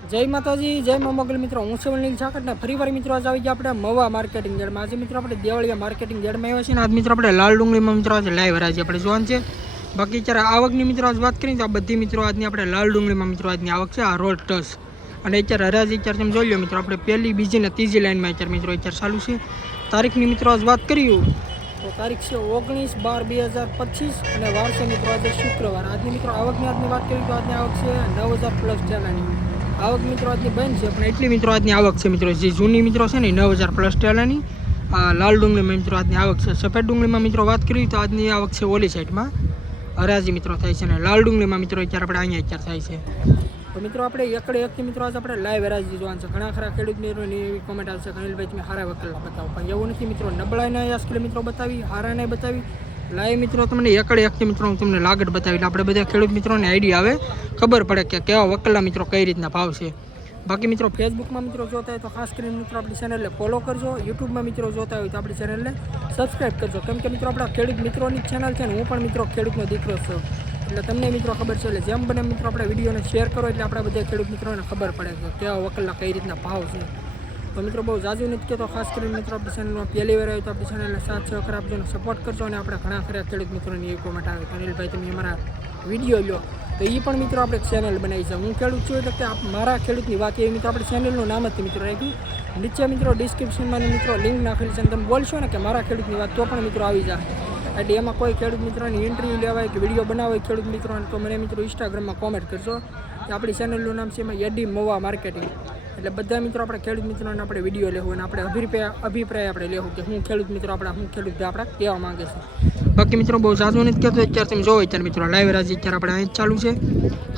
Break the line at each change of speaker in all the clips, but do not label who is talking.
જય માતાજી, જય મમગલ મોગલ મિત્રો. હું છું નીલ ઠાકર ફરીવાર મિત્રો આજે આવી ગયા આપણે મવા માર્કેટિંગ જેડમાં આજે મિત્રો આપણે દેવળિયા માર્કેટિંગ જેડમાં આવ્યા છીએ ને આજ મિત્રો આપણે લાલ ડુંગળીમાં મિત્રો આજે લાઈવ હરાજી આપણે જોવાનું છે. બાકી અત્યારે આવકની મિત્રો આજ વાત કરીએ તો આ બધી મિત્રો આજની આપણે લાલ ડુંગળીમાં મિત્રો આજની આવક છે, આ રોડ ટસ અને અત્યારે હરાજી અત્યારે તમે જોઈ લો મિત્રો, આપણે પહેલી, બીજી ને ત્રીજી લાઈનમાં અત્યારે મિત્રો અત્યારે ચાલુ છે. તારીખની મિત્રો આજ વાત કરીએ. તો તારીખ છે ઓગણીસ બાર બે હજાર પચીસ અને વાર મિત્રો આજે શુક્રવાર. આજની મિત્રો આવકની આજની વાત કરીએ તો આજની આવક છે નવ હજાર પ્લસ ટેલાની આવક મિત્રો આજની બંધ છે, પણ એટલી મિત્રો આજની આવક છે મિત્રો. જે જૂની મિત્રો છે ને નવ હજાર પ્લસ ટેલાની, આ લાલ ડુંગળીમાં મિત્રો આજની આવક છે. સફેદ ડુંગળીમાં મિત્રો વાત કરી તો આજની આવક છે ઓલી સાઈડમાં. હરાજી મિત્રો થાય છે અને લાલ ડુંગળીમાં મિત્રો અત્યારે આપણે અહીંયા અત્યારે થાય છે. તો મિત્રો આપણે એકડે એકથી મિત્રો આજે આપણે લાઈવ હરાજી જોવાનું છે. ઘણા ખરા ખેડૂત મિત્રોની એવી કોમેન્ટ આવશે અનિલભાઈ, તમે હારા વકીલ બતાવો. પણ એવું નથી મિત્રો. નબળાઈને યાસ્કલે મિત્રો બતાવી, હારાને બતાવી. લાઈવ મિત્રો તમને એકડે એકથી મિત્રો હું તમને લાગટ બતાવી આપણે બધા ખેડૂત મિત્રોને આઈડિયા આવે. ખબર પડે કે કેવા વકલના મિત્રો કઈ રીતના ભાવ છે. બાકી મિત્રો ફેસબુકમાં મિત્રો જોતા હોય તો ખાસ કરીને મિત્રો આપણી ચેનલને ફોલો કરજો. યુટ્યુબમાં મિત્રો જોતા હોય તો આપણી ચેનલને સબસ્ક્રાઈબ કરજો. કેમ કે મિત્રો આપણા ખેડૂત મિત્રોની ચેનલ છે ને હું પણ મિત્રો ખેડૂતનો દીકરો છું. એટલે તમને મિત્રો ખબર છે એટલે જેમ બને મિત્રો આપણે વિડીયોને શેર કરો એટલે આપણા બધા ખેડૂત મિત્રોને ખબર પડે કે કેવા વકલના કઈ રીતના ભાવ છે. તો મિત્રો બહુ જાજુ નથી કહેતો, ખાસ કરીને મિત્રો આપણી ચેનલમાં પહેલી વાર આવ્યો તો આપણી ચેનલને સાથ સહકાર આપજો સપોર્ટ કરજો અને આપણે ઘણા ખરા ખેડૂત મિત્રોની એવી કોમેન્ટ આવે. અનિલભાઈ, તમે અમારા વીડિયો લો તો એ પણ મિત્રો આપણે ચેનલ બનાવી છે. હું ખેડૂત છું એટલે કે મારા ખેડૂતની વાત એવી મિત્રો, આપણે ચેનલનું નામ જ મિત્રો રાખ્યું નીચે મિત્રો ડિસ્ક્રિપ્શનમાં મિત્રો લિંક નાખેલી છે અને તમે બોલશો ને કે મારા ખેડૂતની વાત, તો પણ મિત્રો આવી જાય. એટલે એમાં કોઈ ખેડૂત મિત્રોની ઇન્ટરવ્યૂ લેવાય કે વીડિયો બનાવાય ખેડૂત મિત્રોને, તો મને મિત્રો ઇન્સ્ટાગ્રામમાં કોમેન્ટ કરશો કે આપણી ચેનલનું નામ છે એમાં યડી મવા માર્કેટિંગ એટલે બધા મિત્રો આપણે ખેડૂત મિત્રોને આપણે વીડિયો લેવું અને આપણે અભિપ્રાય અભિપ્રાય આપણે લેવું કે હું ખેડૂત મિત્રો, આપણા હું ખેડૂત ભાઈ આપણા કહેવા માંગે છે. બાકી મિત્રો બહુ સાચું નથી કહેતો, અત્યારે તમે જોવો, અત્યારે મિત્રો લાઈવ રાજી, અત્યારે આપણે અહીં જ ચાલુ છે.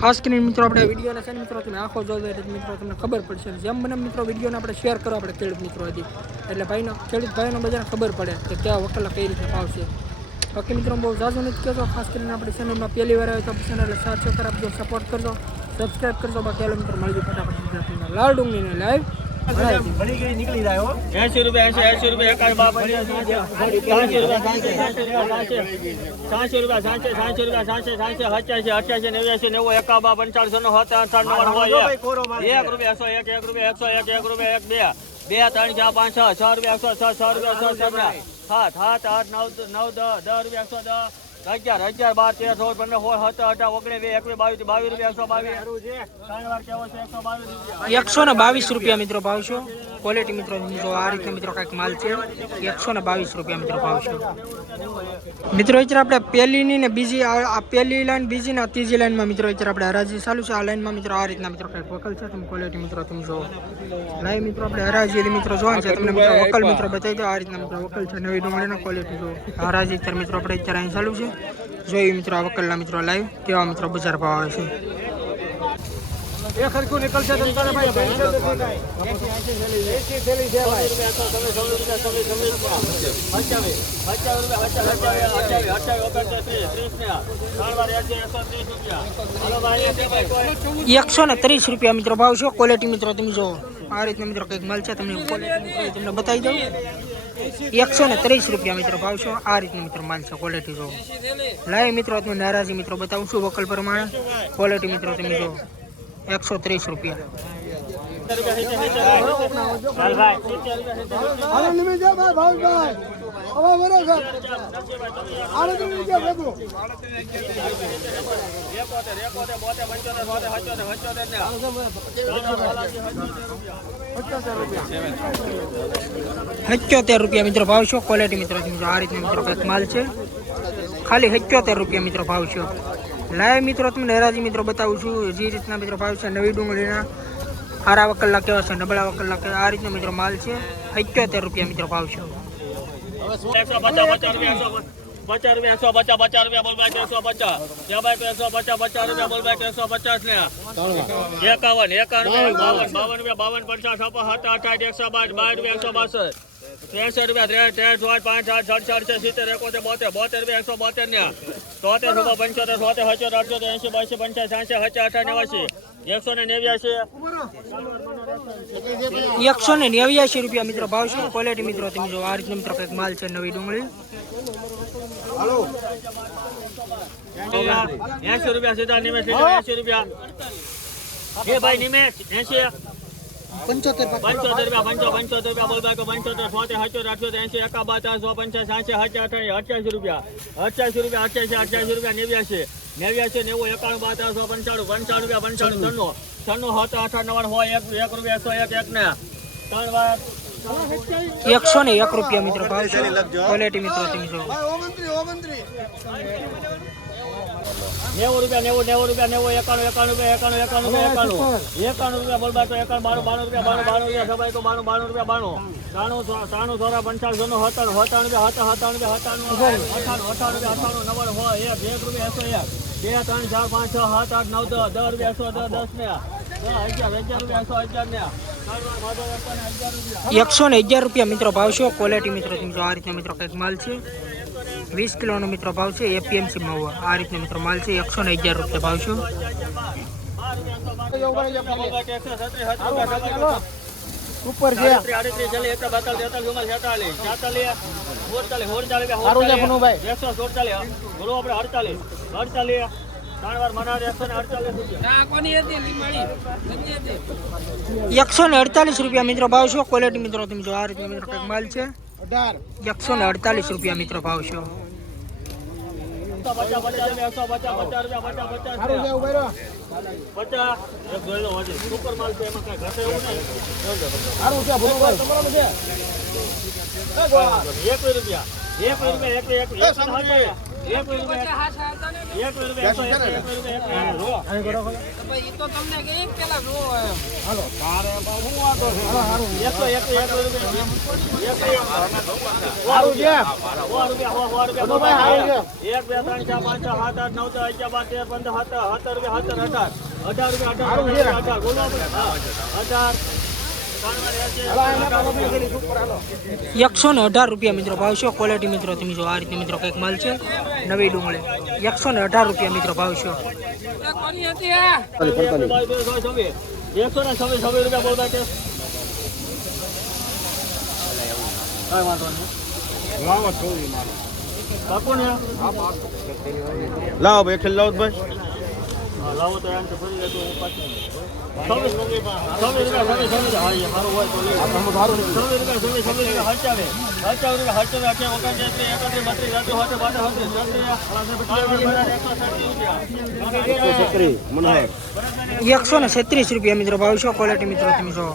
ખાસ કરીને મિત્રો આપણે વિડીયોને છે ને મિત્રો, તમે આખો જોજો, એટલે મિત્રો તમને ખબર પડશે. અને જેમ બને મિત્રો વિડીયોને આપણે શેર કરો, આપણે ખેડૂત મિત્રો હજી. એટલે ભાઈનો ખેડૂત ભાઈનો બધાને ખબર પડે કે કેવા વકલા કઈ રીતે ભાવ છે. બાકી મિત્રો બહુ ઝાઝું નથી કહેતો, ખાસ કરીને આપણી ચેનલમાં પહેલી વાર આવે તો ચેનલને સાથ સહકાર આપજો સપોર્ટ કરજો સબસ્ક્રાઇબ કરજો, બાકી હાલો મિત્રો મળજો ફટાફટ. ગુજરાતીમાં લાલ ડુંગળીને લાઈવ
એસી રૂપિયા એસી એસી રૂપિયા એકાદ બાપ સાંસી રૂપિયા સાંસી સાંસી રૂપિયા સાંસી રૂપિયા સાંસી સાંસી રૂપિયા સાંસી સાંસી અઠ્યાસી અઠ્યાસી નેવ્યાસી નેવું એકા બાપ પંચાળસો નો નવ્વાણું એક રૂપિયા એકસો એક એક રૂપિયા એકસો એક એક રૂપિયા એક બે. બે ત્રણ ચાર પાંચ છ છ રૂપિયા એકસો છ છ રૂપિયા એકસો છ સાત સાત આઠ નવ નવ દસ દસ રૂપિયા એકસો દસ. અગિયાર અગિયાર, બાર, તેર, સોળ, પંદર, સોળ, સત્તર, અઢાર, ઓગણીસ, વીસ, એકવીસ, બાવીસ બાવીસ રૂપિયા, એકસો બાવીસ. એકસો
ને બાવીસ રૂપિયા મિત્રો ભાવ છો. ક્વોલિટી મિત્રો, જો આ રીતે મિત્રો કાંઈક માલ છે. એકસો ને બાવીસ રૂપિયા મિત્રો ભાવ છે. મિત્રો અત્યારે આપણે પહેલીની ને બીજી આ પહેલી લાઈન, બીજી ને ત્રીજી લાઈનમાં મિત્રો અત્યારે આપણે હરાજી ચાલુ છે, આ લાઈનમાં મિત્રો આ રીતના મિત્રો કંઈક વકલ છે. તમે ક્વોલિટી મિત્રો, તમે જો લાઈવ મિત્રો આપણે હરાજી મિત્રો જોવાનું છે. તમને મિત્રો વકલ મિત્રો બતાવી દો આ રીતના મિત્રો વકલ છે. નવી ડુંગળીનો ક્વોલિટી જો હરાજી મિત્રો આપણે અત્યારે અહીં ચાલુ છે. જોયું મિત્રો આ વકલના મિત્રો લાઈવ કેવા મિત્રો બજાર ભાવ આવે છે
એક હરખું નીકળશે તો ભાઈ પૈસા નથી કાંઈ. એસી થેલી છે ભાઈ. તમે સૌ તમે સૌ રૂપિયા. અઠ્યાવીસ. અઠ્યાવીસ રૂપિયા, અઠ્યાવીસ, અઠ્યાવીસ, અઠ્યાવીસ, ઓગણત્રીસ, ત્રીસ, ત્રીસ ત્રણ વાર એકસો ત્રીસ રૂપિયા. હાલો ભાઈ, એસી ભાઈ કોઈ.
એકસો ને ત્રીસ રૂપિયા મિત્રો ભાવ છે ક્વોલિટી મિત્રો તમે જો આ રીતના મિત્રો કંઈક માલ છે તમને તમને બતાવી દઉં એકસો ને ત્રીસ રૂપિયા મિત્રો ભાવ છો. આ રીતનું મિત્રો માલ છે ક્વોલિટી જો. લાઈ મિત્રો તમે નારાજી મિત્રો બતાવું છું વકલ પ્રમાણે. ક્વોલિટી મિત્રો તમે જો, એકસો ત્રીસ રૂપિયા.
ભાઈ. એકોતેર, એકોતેર, સાહેબ. આને તો પંચોતેર, ભેગો ને.
રૂપિયા મિત્રો ભાવ છો ક્વોલિટી મિત્રો આ રીતના મિત્રો કંઈક માલ છે. ખાલી સત્યોતેર રૂપિયા મિત્રો ભાવ છો. લાઈવ મિત્રો તમને હરાજી મિત્રો બતાવું છું જે રીતના મિત્રો ભાવ છે નવી ડુંગળીના. હારા વકલ્લા કેવા છે નબળા વકલ્લા કેવા આ રીતનો મિત્રો માલ છે. સત્યોતેર રૂપિયા મિત્રો ભાવ છે.
પચાસ, રૂપિયા, એકસો પચાસ પચાસ, રૂપિયા, બોલ પચાસ. ત્યાં ભાઈ, એકસો પચાસ, પચાસ રૂપિયા, બોલ ભાઈ, પચાસ ને. એકાવન, એકાવન બાવન, બાવન રૂપિયા, બાવન, પચાસ સત્તર, અઠાઠ, એકસો બાર, બાર રૂપિયા, એકસો બાસઠ. ત્રેસઠ રૂપિયા, ત્રણ ત્રણ ચોસઠ, પાંચ, આઠ, સડસઠ, અડસઠ, સિત્તેર, એકોતેર, બોતેર, બોતેર રૂપિયા, એકસો બોતેર ને. તોતેર રૂપિયા, પંચોતેર, સોતેર હજાર અઠ્યોતેર, એંશી, બાસી, પંચાસ સાસી, હજાર અઠાર, નેવાસી. એકસો ને નેવ્યાસી
એકસો ને નેવ્યાસી રૂપિયા મિત્રો ભાવ છે. ક્વોલિટી મિત્રો તમે જો આ રીતનો મિત્રો કંઈક માલ છે નવી ડુંગળી.
એસી રૂપિયા સીધા નિમેશ રૂપિયા. ભાઈ નિમેશ એસી
પંચોતેર
પંચોતેર રૂપિયા પંચો પંચોતેર રૂપિયા બોલ ભાઈ પંચોતેર છોતેર હચોતેર અઠ્યોતેર એસી એકાબા ચારસો પંચાસ સાતસો હચા અઠ્યાસી રૂપિયા અઠ્યાસી રૂપિયા અઠ્યાસી અઠ્યાસી રૂપિયા નેવ્યાસી નેવ્યાસી નેવું એકાણું બારસો પંચાણું પંચાણું રૂપિયા પંચાણું છન્નું છન્નું સત્તર અઠાર હોય એક એક રૂપિયા એકસો એક એક ને. ત્રણ વાર.
એકસો ને એક રૂપિયા મિત્રો ક્વોલિટી મિત્રો
નેવું રૂપિયા નેવું નેવું રૂપિયા નેવું એકાણું એકાણું રૂપિયા એકાણું એકાણું રૂપિયા એકાણું. એકાણું રૂપિયા બોલબા તો એકાણું બાણું બાણું રૂપિયા બાણું બાણું રૂપિયા સભાઈ તો બાણું બાણું રૂપિયા બાણું. ત્રાણું ત્રાણું સોરા પંચાવન સોનું હતાણું હતાણું રૂપિયા હતા હતાણું રૂપિયા હતાણું અઠાણું અઠાણું રૂપિયા અઠાણું નવ્વાણું હોય એક એક રૂપિયા એકસો એક. બે ત્રણ ચાર પાંચ છ સાત આઠ નવ દસ દસ રૂપિયા એકસો દસ દસ ને. અગિયાર અગિયાર રૂપિયા એકસો અગિયાર ને.
એકસો ને અગિયાર રૂપિયા મિત્રો ભાવશો. ક્વોલિટી મિત્રો તમે આ રીતે મિત્રો કંઈક માલ છે. વીસ કિલોનો મિત્રો ભાવ છે એપીએમસી મહુવા. આ રીતનો મિત્રો માલ છે એકસો ને અગિયાર રૂપિયા ભાવ છે.
ઉપર છે. ચાલીસ એકસો ને અડતાલીસ. રૂપિયા.
એકસો અડતાલીસ રૂપિયા મિત્રો ભાવ છે ક્વોલિટી મિત્રો તમે જો આ રીતે મિત્રો માલ છે. એકસો ને અડતાલીસ રૂપિયા મિત્રો ભાવ છે.
પચાસ પચાસ રૂપિયા પચાસ પચાસ પચાસ પચાસ એક રૂપિયા એક રૂપિયા એક એક એક રૂપિયા. એક બે. ત્રણ ચાર પાંચ છ સાત આઠ નવ દસ અગિયાર બાર તેર પંદર સત્તર સત્તર રૂપિયા સત્તર અઢાર. અઢાર રૂપિયા અઢાર અઢાર બોલો. અઢાર.
એકસો ને અઢાર રૂપિયા મિત્રો ભાવ છે. ક્વોલિટી મિત્રો તમે જો આ રીતે મિત્રો કંઈક માલ છે. નવી ડુંગળી. એકસો ને અઢાર રૂપિયા મિત્રો ભાવ છે.
એકસો ને છવ્વીસ છવ્વીસ.
લાવો ભાઈ, ખેલ લાવો ભાઈ.
લાવો તો એમ તો ફરી લેતો હું પાછું. છવ્વીસ છવ્વીસ રૂપિયા છવ્વીસ છવ્વીસ હા, એ સારું હોય તો છવ્વીસ રૂપિયા છવ્વીસ છવ્વીસ રૂપિયા હચાવે હચાવે રૂપિયા હચાવે અઠ્યાવી ઓગણત્રીસ એકત્રીસ બત્રીસ ત્રીસ હોતે બાતે હોતે છત્રીસ
એકસો ને છત્રીસ રૂપિયા મિત્રો ભાવ છો ક્વોલિટી મિત્રો તમે જો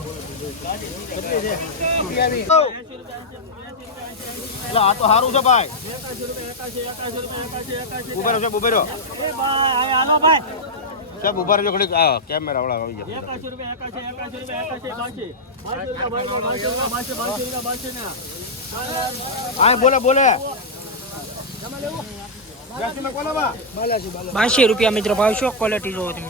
એટલે આ તો સારું છે ભાઈ. ઊભા રહ્યો સાહેબ ઊભા રહ્યો
આ
સાહેબ ઊભા રહેજો ઘડીક. આ કેમેરા વાળા આવી ગયા. હા બોલે બોલે. બેસી
રૂપિયા મિત્રો ભાવ છે ક્વોલિટી જોવો તમે.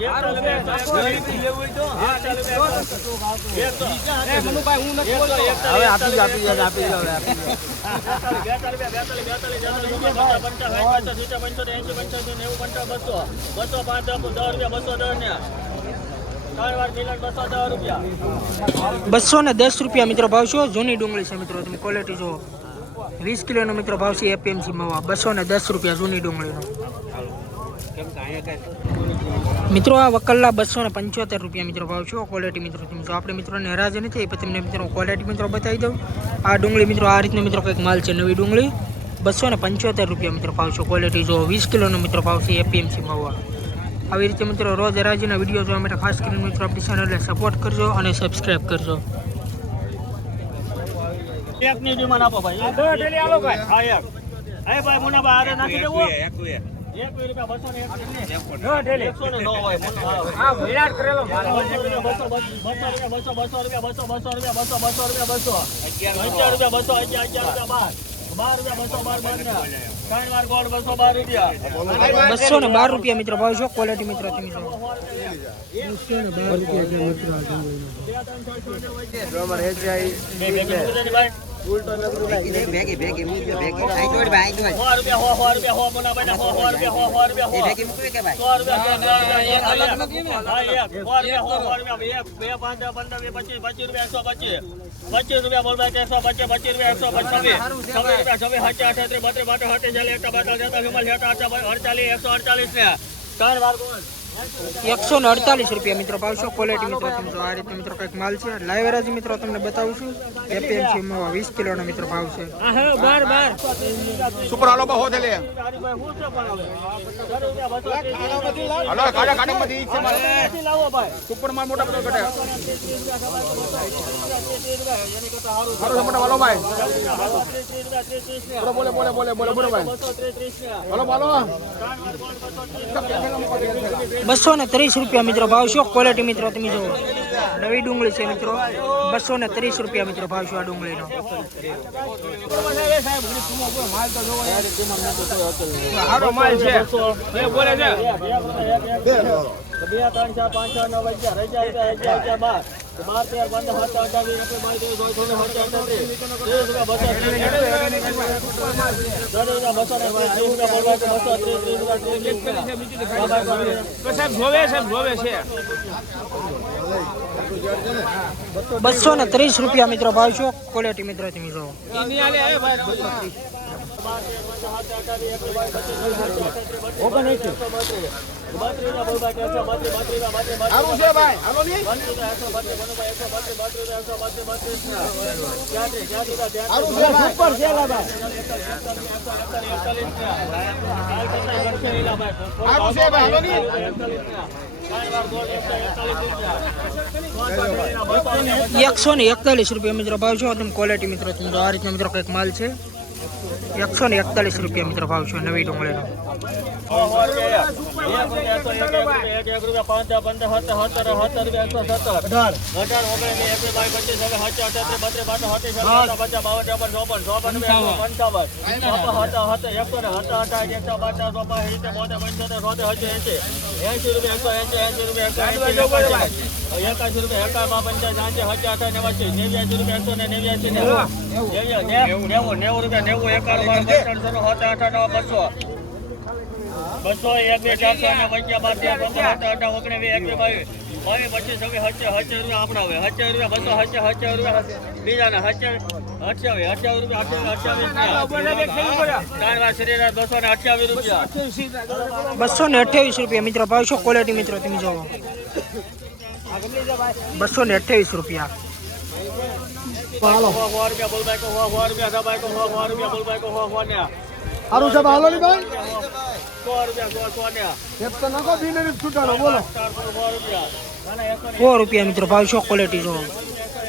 આઠ નવ દસ રૂપિયા એકસો ચૌદ ચૌદ રૂપિયા એકસો ચૌદ ચૌદ રૂપિયા ચૌદ ચૌદ
આપી દે ને
બસો. ને. દસ રૂપિયા. મિત્રો ભાવ છે? જૂની ડુંગળી છે મિત્રો તમે ક્વોલિટી જો વીસ કિલોનો મિત્રો ભાવ છે એપીએમસી મવા. બસો ને દસ રૂપિયા જૂની ડુંગળીનો. મિત્રો આ વકલ્લા બસો ને પંચોતેર રૂપિયા મિત્રો ભાવ છે ક્વોલિટી મિત્રો. મિત્રો આપણે મિત્રોને હરાજ નથી પછી તમને મિત્રો ક્વોલિટી મિત્રો બતાવી દઉં. આ ડુંગળી મિત્રો આ રીતનો મિત્રો કંઈક માલ છે નવી ડુંગળી. બસો ને પંચોતેર રૂપિયા મિત્રો ભાવ છે ક્વોલિટી જો વીસ કિલોનો મિત્રો ભાવ છે એપીએમસી મવા આવી રીતે મિત્રો રોજ હરાજીના વીડિયો જોવા માટે ખાસ કરીને મિત્રો આપણી ચેનલને સપોર્ટ કરજો અને સબસ્ક્રાઈબ કરજો.
એક ની ડિમાન્ડ આપો ભાઈ. ભાઈ. હા એક. એ ભાઈ મુનાભાઈ આરે નાખી દેવો. બસો ને એક એકસો નો હોય હા વિરાટ કરેલો બસો રૂપિયા બસો બસો રૂપિયા બસો બસો રૂપિયા બસો બસો રૂપિયા બસો અગિયાર રૂપિયા બસો અગિયાર અગિયાર રૂપિયા બાર બાર રૂપિયા બસો બાર બાર ના ત્રણ બસો બાર રૂપિયા
બસો ને બાર રૂપિયા મિત્રો ભાવ છો ક્વોલિટી મિત્રો તમે જો
અમારે એ જાય
બે ભેગી
ભેગી મૂકજો ભેગી
રૂપિયા હો રૂપિયા હો રૂપિયા
મૂકવી કે
સો પચીસ પચીસ રૂપિયા એકસો પચીસ પચીસ એકસો પચીસ પચીસ એકસો છવ્વીસ રૂપિયા અઠત્રીસ બત્રીસ બાટો હત્રીસ ચાલીસ અડતાલીસ એકસો અડતાલીસ ને ત્રણ વાર.
એકસો ને અડતાલીસ રૂપિયા મિત્રો ભાવશો ક્વોલિટી મિત્રો તમે જો આ રીતે મિત્રો કંઈક માલ છે લાઈવ હરાજી મિત્રો તમને બતાવું છું. એપીએમસી માં વીસ કિલોનો મિત્રો ભાવ છે.
સુપર હાલો બહુ
છે ભાઈ
સુપરમાં મોટા બધો કટે હારો મોટા હાલો ભાઈ. બોલે બોલે બોલે બોલે બોલે ભાઈ. હાલો હાલો
બસો ને ત્રીસ રૂપિયા મિત્રો ભાવશો ક્વોલિટી મિત્રો તમે જુઓ નવી ડુંગળી છે મિત્રો બસો ને ત્રીસ રૂપિયા મિત્રો ભાવશો આ ડુંગળીનો
સારો માલ છે એ બોલે છે
બસો ને ત્રીસ રૂપિયા
મિત્રો ભાવ છો.
રૂપિયા મિત્રો. મિત્રો એકસો ને એકતાલીસ રૂપિયા મિત્રો ભાવ છો. તમે ક્વોલિટી મિત્રો, આ રીતના મિત્રો કંઈક માલ છે. એકસો ને એકતાલીસ રૂપિયા મિત્રો ભાવ છે નવી ડુંગળીનો
એકાશી રૂપિયા એકાવન પંચાયત સાંજે હજાર અઠા નેવાસી નેવ્યાસી રૂપિયા એકસો ને નેવ્યાસી નેવું નેવું નેવું રૂપિયા નેવું બાર નો હતા બસો. બસો એક બે ચારસો અને પંચ્યા બાર તેર પંદર અઠા અઠા ઓગણીસ એકવીસ બાવીસ. બાવીસ પચીસ છવ્વીસ રૂપિયા આપણા હોય. હચ્ચે રૂપિયા બસો હચે હચ્ચે રૂપિયા બીજાના હચ્ચે અઠ્યાવીસ અઠ્યાવીસ રૂપિયા અઠ્યાવીસ ત્રણ વાર બસો ને અઠ્યાવીસ રૂપિયા.
બસો ને અઠ્યાવીસ રૂપિયા. મિત્રો. ભાવ છો ક્વોલિટી મિત્રો? તમે જોવો બસો ને અઠ્યાવીસ રૂપિયા.
સો રૂપિયા બોલ બાઈકો સો સો રૂપિયા દબાઈકો સો સો રૂપિયા બોલ બાઈકો સો સો ને
હારું છે હાલો ની ભાઈ.
સો રૂપિયા સો સો ને
એક તો નકો બીને છૂટાડો, બોલો.
સો રૂપિયા એકસો
મિત્રો, ભાવ છો? ક્વોલિટી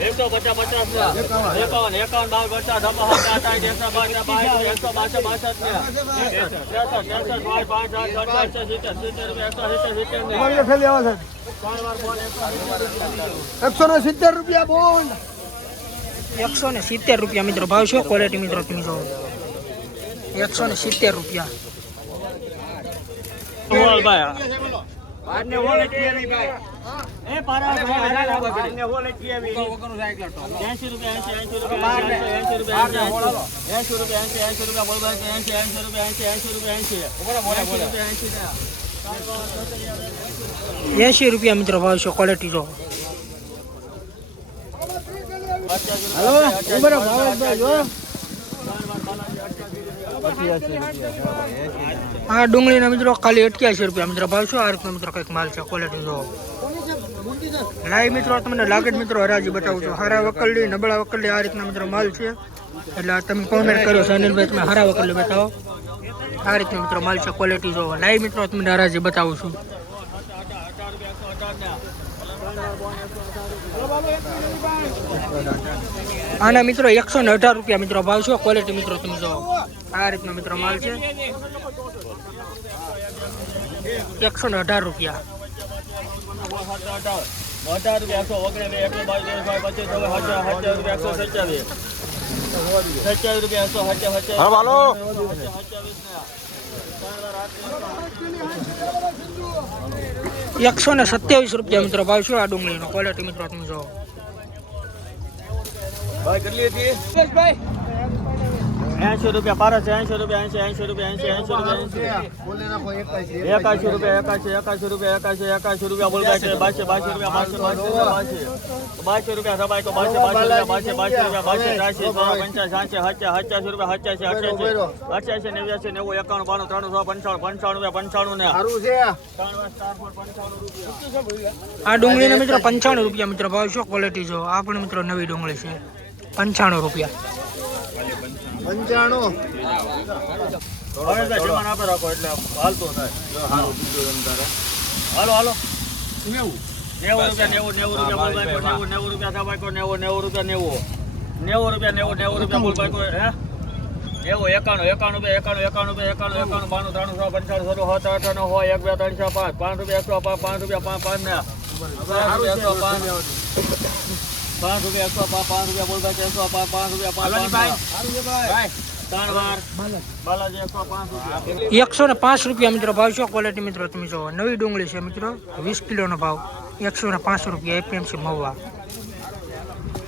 એકસો બોલ પચીસ પચાસ એકાવન એકાવન બાવન પચાસ છપ્પન સત્તાવીસ એકસો બાર બાવીસ એકસો બાસઠ બાસઠ ને. ત્રેસઠ ત્રેસઠ પાંચ પાંચ આઠ અઠાવીસ સિત્તેર સિત્તેર રૂપિયા એકસો સિત્તેર સિત્તેર ફોન એકસો
ને સિત્તેર રૂપિયા બોન્ડ
એકસો ને સિત્તેર રૂપિયા મિત્રો ભાવ શું ક્વોલિટી મિત્રો તમે જુઓ એકસો ને સિત્તેર રૂપિયા.
બોલ ભાઈ. બારને હોલે કિયાવી ભાઈ. એ પારા ભાઈ બારને હોલે તો. 80 રૂપિયા 80 80 રૂપિયા 80 રૂપિયા 80 રૂપિયા 80 રૂપિયા બોલ ભાઈ 80 80 રૂપિયા 80 રૂપિયા 80 બોલો બોલે બોલો 80
એંશી રૂપિયા. મિત્રો ભાવ છે ક્વોલિટી જો
હાલો ઉભરે ભાવેશભાઈ જો.
આ ડુંગળીના મિત્રો ખાલી અઠ્યાસી રૂપિયા મિત્રો ભાવ છો. આ રીતનો મિત્રો કંઈક માલ છે ક્વોલિટી જો. લાઈવ મિત્રો તમને લાગે મિત્રો હરાજી બતાવું છું. હારા વકલડી, નબળા વકલડી, આ રીતના મિત્રો માલ છે. એટલે તમે કોમેન્ટ કર્યો છો, અનિલભાઈ, તમે હારા વકલડી બતાવો. આ રીતનો મિત્રો માલ છે ક્વોલિટી જો. લાઈવ મિત્રો તમને હરાજી બતાવું છું. આના મિત્રો એકસો ને અઢાર રૂપિયા મિત્રો ભાવ છો. ક્વોલિટી મિત્રો તમે જો આ રીતનો મિત્રો માલ છે. એકસો ને અઢાર રૂપિયા.
અઢાર રૂપિયા એકસો ઓગણીસ એકસો બાવીસ પચીસ રૂપિયા એકસો સત્યાવીસ સત્યાવીસ રૂપિયા એકસો સત્યાવીસ
એકસો ને સત્યાવીસ રૂપિયા મિત્રો ભાવ છે આ ડુંગળીનો. ક્વોલિટી મિત્રો તમે જો.
ભાઈ કેટલી હતી? એસી રૂપિયા પારસ એસી રૂપિયા એસી એસી રૂપિયા એસી એસી રૂપિયા એકાશી રૂપિયા એકાશી એકાશી રૂપિયા એકાશી એકાશી રૂપિયા બોલતા છે બાસી બાસી રૂપિયા બાસી બાસી બાસી. બાસી રૂપિયા સબાઈ તો બાસી બાસી રૂપિયા બાસી બાસી રૂપિયા બાસી ત્રાસી પંચાસ પંચાસી હચ્યા હચ્યાસી રૂપિયા હચ્યાસી અઠ્યાસી અઠ્યાસી નેવ્યાસી નેવું એકાણું બાણું ત્રણ સો પંચાણું પંચાણું રૂપિયા પંચાણું ને.
છે.
પર
આ ડુંગળીના મિત્રો પંચાણું રૂપિયા મિત્રો ભાવ શું ક્વોલિટી જો આ પણ મિત્રો નવી ડુંગળી છે. પંચાણું રૂપિયા.
પંચાણું?
એટલે જમાન આપે રાખો એટલે હાલતું થાય. હાલો હાલો. નેવું રૂપિયા નેવું નેવું રૂપિયા નેવું નેવું રૂપિયા ભાઈ નેવું નેવું રૂપિયા નેવું. નેવું રૂપિયા નેવું નેવું રૂપિયા બોલ ભાઈ હે? નેવું એકાણું એકાણું રૂપિયા એકાણું એકાણું રૂપિયા એકાણું એકાણું બાણું ત્રણ સો પંચાણું સો આઠ નવ હોય એક બે ત્રણ પાંચ પાંચ રૂપિયા એકસો પાંચ પાંચ રૂપિયા પાંચ પાંચ ને પાંચ રૂપિયા એકસો પાંચ પાંચ રૂપિયા એકસો પાંચ પાંચ પાંચ પાંચ રૂપિયા.
એકસો ને પાંચ રૂપિયા મિત્રો ભાવ શું ક્વોલિટી મિત્રો તમે જો નવી ડુંગળી છે મિત્રો વીસ કિલોનો ભાવ. એકસો ને પાંચ રૂપિયા એપીએમસી મહુવા.